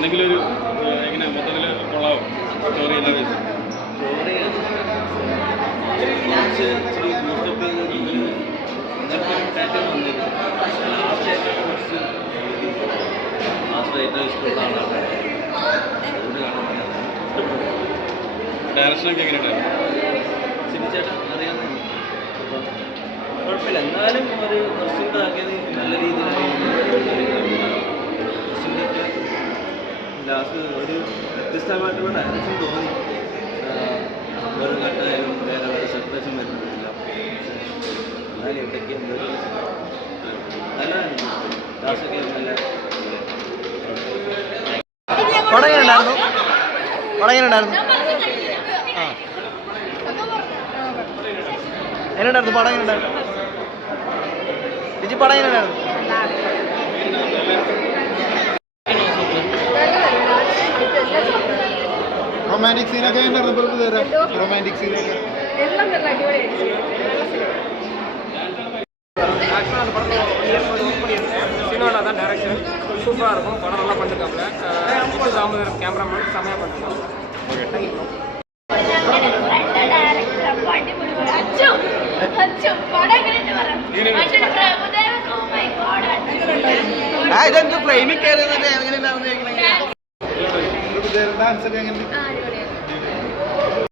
എന്തെങ്കിലും ഒരു എങ്ങനെ മൊത്തത്തിൽ കൊള്ളാവോ സ്റ്റോറി എല്ലാ വയസ്സും ഡയറക്ഷനൊക്കെ എങ്ങനെയുണ്ടായിരുന്നു? ചിന്തിച്ചേട്ടാ അറിയാവുന്ന കുഴപ്പമില്ല, എന്നാലും ഒരു കുറച്ചുകൂടെ ആക്കിയത് നല്ല രീതിയിലായിരുന്നു. ലാസ്റ്റ് ഒരു വ്യത്യസ്തമായിട്ടുള്ള ഡയറക്ഷൻ തോന്നി. ഒരു കട്ടായാലും വേറെ വേറെ സെപ്പറേഷൻ വരുന്നില്ല. എന്നാലും എവിടേക്ക് എന്തൊരു നല്ലതായിരുന്നു. ലാസ്റ്റൊക്കെ നല്ല പടം എങ്ങനെയുണ്ടായിരുന്നു? പടം എങ്ങനെയുണ്ടായിരുന്നു? ആ എങ്ങനെയുണ്ടായിരുന്നു പടം? എങ്ങനെയുണ്ടായിരുന്നു ചേച്ചി? പടം എങ്ങനെയുണ്ടായിരുന്നു? റൊമാൻറ്റിക് സീനൊക്കെ റൊമാൻറ്റിക് സീനൊക്കെ എല്ലാം നല്ല അടിപൊളിയായിട്ട് சீனோட தான் டைரக்ஷன் சூப்பராக இருக்கும். படம் நல்லா பண்ணிருக்காங்க. விஜய் தாமோதரன் கேமராமேன் செம்மையாக பண்ணிருக்காங்க. ഇതെന്ത് ഫ്രെയിമിൽ കയറുന്നത് എങ്ങനെയുണ്ടാവുന്ന ഡാൻസ് ഒക്കെ എങ്ങനെ